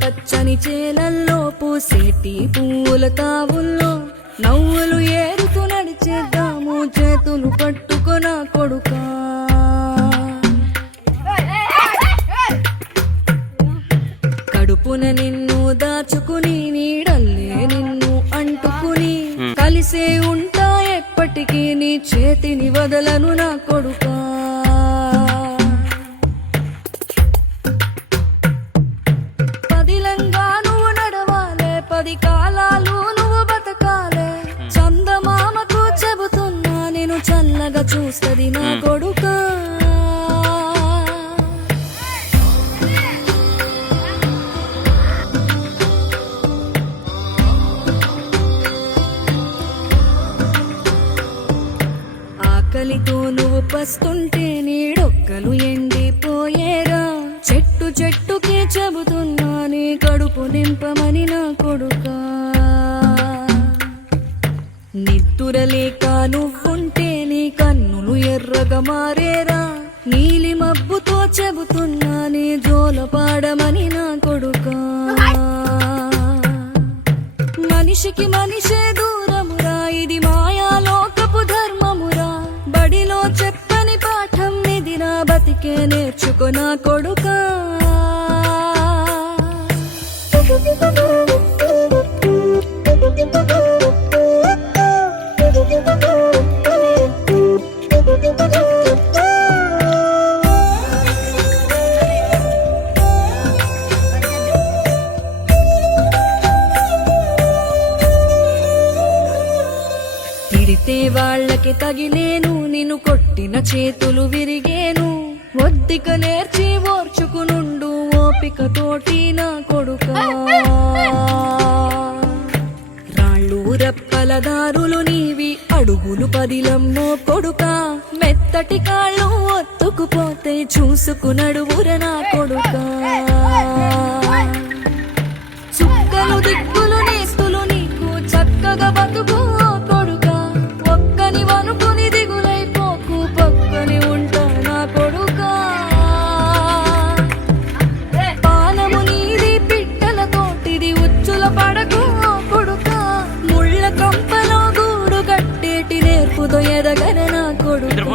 పచ్చని చేలల్లో పూసేటి పువ్వుల తావుల్లో నవ్వులు ఏరుతూ నడిచేద్దాము చేతులు పట్టుకొన కొడుకా. కడుపున నిన్ను దాచుకుని నీడల్లే నిన్ను అంటుకుని కలిసే ఉంటా ఎప్పటికీ నీ చేతిని వదలను నా కొడుకా. పదిలంగా నువ్వు నడవాలే, 10 కాలాలు నువ్వు బతకాలే. చందమామకు చెబుతున్నా నేను చల్లగా చూస్తది నా కొడుకా. ఆకలితో నువ్వు పస్తుంటే నీడొక్కలు ఎండిపోయేరా. చెట్టు చెట్టుకే చెబుతున్నా నీ కడుపు నింపమని నా కొడుకా. నిద్దురలేక నువ్వుంటే నీ కన్నులు ఎర్రగా మారేరా. నీలి మబ్బుతో చెబుతున్నా నీ జోల పాడమని నా కొడుకా. మనిషికి మనిషే దూరమురా, ఇది మాయాలోకపు ధర్మమురా. బడిలో చెప్పని పాఠం ఇది నా బతికే నేర్చుకో నా కొడుకా. తిడితే వాళ్ళకి తగిలేను, నిన్ను కొట్టిన చేతులు విరిగేను. ఒద్దిక నేర్చి ఓర్చుకునుండు ఓపిక తోటి నా కొడుకా. రాళ్ళు రెప్పల దారులు నీవి, అడుగులు పదిలమ్మో కొడుకా. మెత్తటి కాళ్ళు ఒత్తుకుపోతే చూసుకునడువుర నా కొడుకా. చుక్కలు దిక్కులు నేస్తులు నీకు చక్కగా బతుకు కొడుకా. ఒక్కని వనుకుని దిగులైపోకు, పక్కని ఉంటా నా కొడుకా. పానము నీది పిట్టల తోటిది, ఉచ్చుల పడకు కొడుకా. ముళ్ళ కంపలో గూడు కట్టేటి నేర్పుతో ఎదగన నా కొడుకా.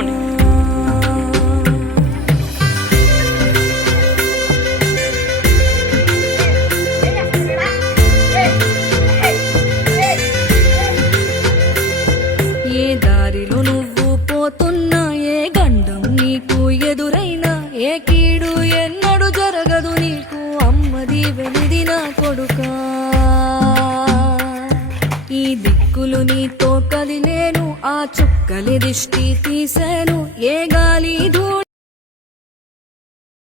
ఏ దారిలో నువ్వు పోతున్నా, ఏ గండం నీకు ఎదురైనా, ఏ కీడు ఎన్నడు జరగదు నీకు అమ్మది వెనిది నా కొడుకా. ఈ దిక్కులు నీతో కదిలేను, ఆ చుక్కలి దిష్టి తీశాను. ఏ గాలి ధూళి